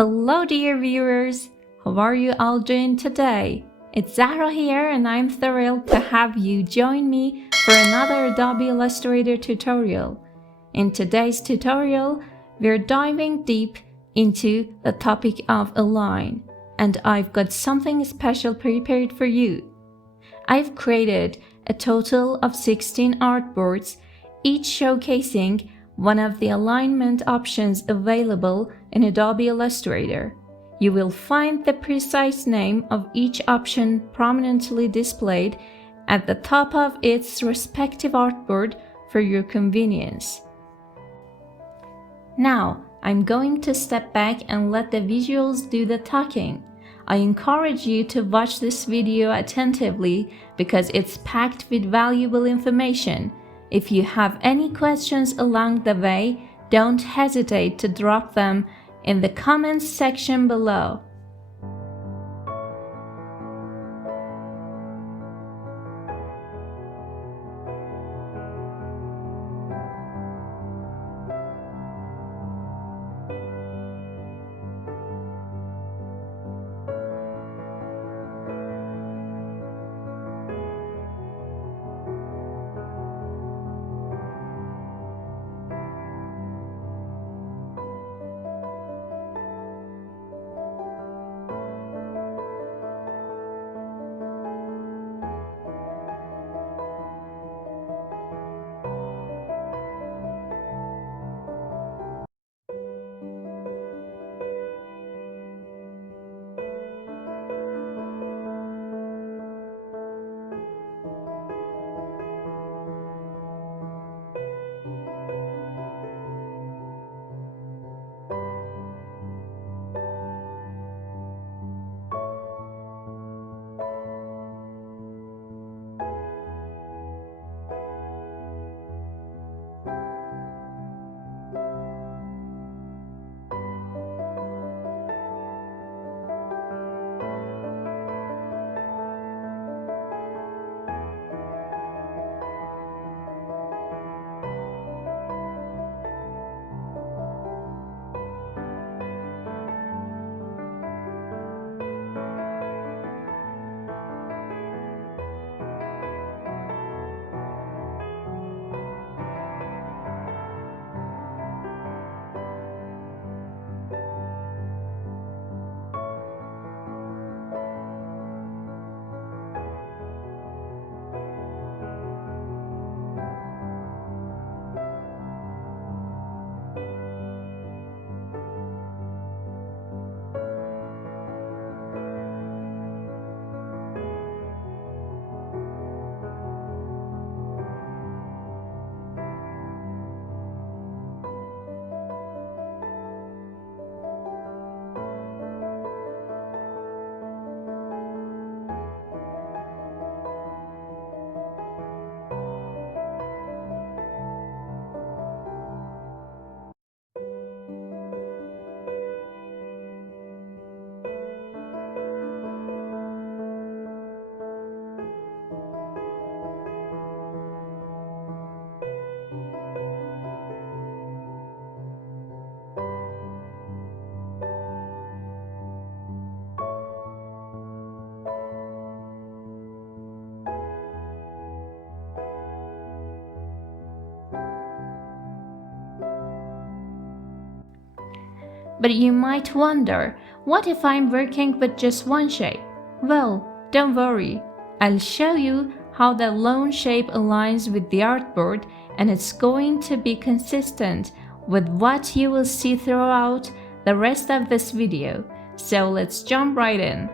Hello dear viewers! How are you all doing today? It's Zahra here and I'm thrilled to have you join me for another Adobe Illustrator tutorial. In today's tutorial, we're diving deep into the topic of align, and I've got something special prepared for you. I've created a total of 16 artboards, each showcasing one of the alignment options available in Adobe Illustrator. You will find the precise name of each option prominently displayed at the top of its respective artboard for your convenience. Now, I'm going to step back and let the visuals do the talking. I encourage you to watch this video attentively because it's packed with valuable information. If you have any questions along the way, don't hesitate to drop them in the comments section below. But you might wonder, what if I'm working with just one shape? Well, don't worry. I'll show you how the lone shape aligns with the artboard, and it's going to be consistent with what you will see throughout the rest of this video. So let's jump right in.